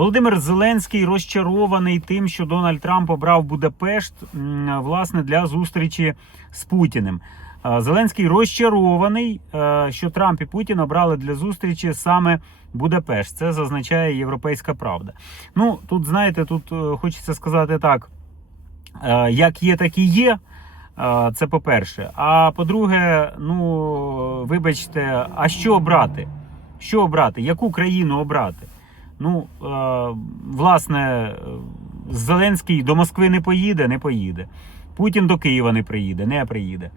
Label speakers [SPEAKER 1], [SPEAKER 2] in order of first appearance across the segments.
[SPEAKER 1] Володимир Зеленський розчарований тим, що Дональд Трамп обрав Будапешт власне для зустрічі з Путіним. Зеленський розчарований, е, що Трамп і Путін обрали для зустрічі саме Будапешт. Це зазначає Європейська Правда. Ну тут знаєте, тут е, хочеться сказати так: е, як є, так і є. Це по-перше. А по-друге, ну вибачте, а що обрати? Що обрати? Яку країну обрати? Ну, е, власне, Зеленський до Москви не поїде, не поїде. Путін до Києва не приїде, не приїде.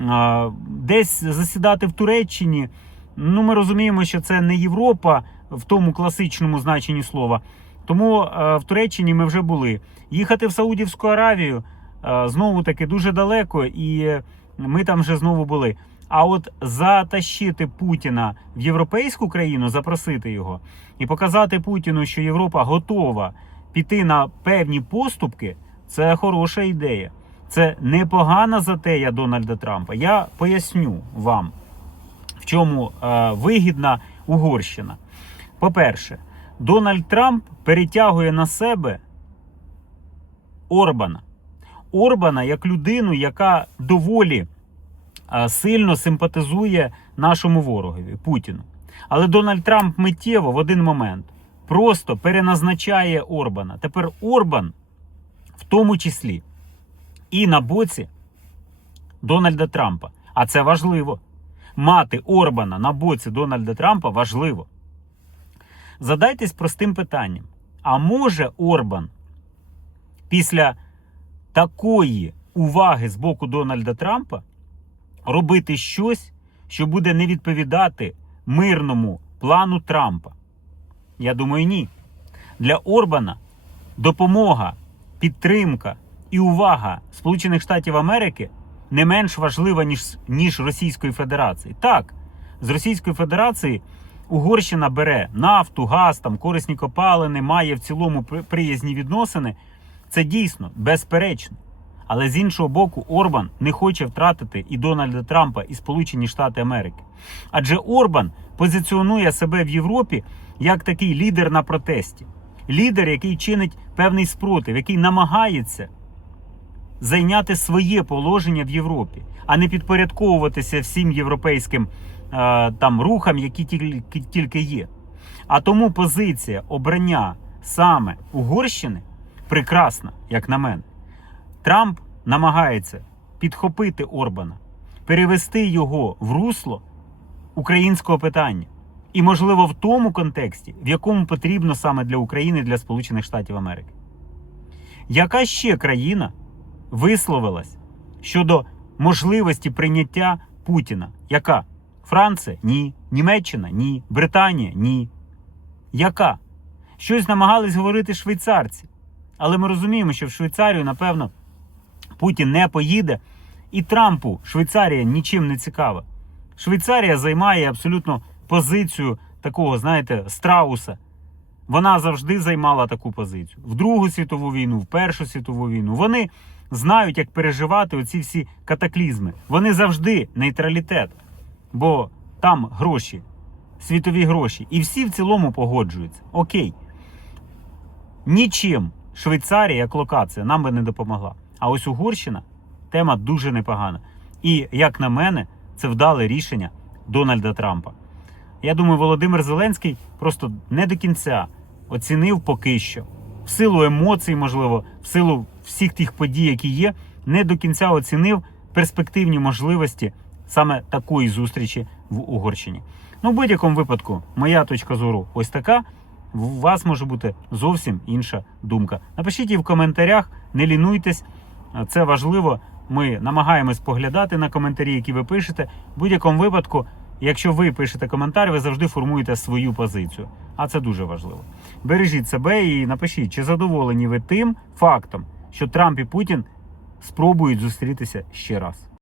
[SPEAKER 1] Е, Десь засідати в Туреччині. Ну, ми розуміємо, що це не Європа в тому класичному значенні слова. Тому е, в Туреччині ми вже були. Їхати в Саудівську Аравію знову таки дуже далеко, і ми там вже знову були. А от затащити Путіна в європейську країну, запросити його і показати Путіну, що Європа готова піти на певні поступки, це хороша ідея. Це непогана затея Дональда Трампа. Я поясню вам, в чому е, вигідна Угорщина. По-перше, Дональд Трамп перетягує на себе Орбана. Орбана як людину, яка доволі сильно симпатизує нашому ворогові Путіну. Але Дональд Трамп миттєво в один момент просто переназначає Орбана. Тепер Орбан, в тому числі, і на боці Дональда Трампа. А це важливо. Мати Орбана на боці Дональда Трампа важливо. Задайтесь простим питанням: а може Орбан після такої уваги з боку Дональда Трампа робити щось, що буде не відповідати мирному плану Трампа? Я думаю, ні. Для Орбана допомога, підтримка і увага Сполучених Штатів Америки не менш важлива, ніж, ніж Російської Федерації. Так, з Російської Федерації Угорщина бере нафту, газ, там, корисні копалини, має в цілому приязні відносини. Це дійсно безперечно. Але з іншого боку, Орбан не хоче втратити і Дональда Трампа, і Сполучені Штати Америки. Адже Орбан позиціонує себе в Європі як такий лідер на протесті, лідер, який чинить певний спротив, який намагається зайняти своє положення в Європі, а не підпорядковуватися всім європейським е, там рухам, які тільки, тільки є. А тому позиція обрання саме Угорщини прекрасна, як на мене. Трамп намагається підхопити Орбана, перевести його в русло українського питання. І, можливо, в тому контексті, в якому потрібно саме для України, для Сполучених Штатів Америки. Яка ще країна висловилась щодо можливості прийняття Путіна? Яка? Франція? Ні. Німеччина? Ні. Британія? Ні. Яка? Щось намагались говорити швейцарці. Але ми розуміємо, що в Швейцарію, напевно, Путін не поїде, і Трампу Швейцарія нічим не цікава. Швейцарія займає абсолютно позицію такого, знаєте, страуса. Вона завжди займала таку позицію. В Другу світову війну, в Першу світову війну. Вони знають, як переживати оці всі катаклізми. Вони завжди нейтралітет, бо там гроші, світові гроші. І всі в цілому погоджуються. Окей. Нічим Швейцарія як локація нам би не допомогла. А ось Угорщина тема дуже непогана. І, як на мене, це вдале рішення Дональда Трампа. Я думаю, Володимир Зеленський просто не до кінця оцінив поки що, в силу емоцій, можливо, в силу всіх тих подій, які є, не до кінця оцінив перспективні можливості саме такої зустрічі в Угорщині. Ну, в будь-якому випадку, моя точка зору ось така. У вас може бути зовсім інша думка. Напишіть її в коментарях, не лінуйтесь, це важливо. Ми намагаємось поглядати на коментарі, які ви пишете. В будь-якому випадку, якщо ви пишете коментар, ви завжди формуєте свою позицію. А це дуже важливо. Бережіть себе і напишіть, чи задоволені ви тим фактом, що Трамп і Путін спробують зустрітися ще раз.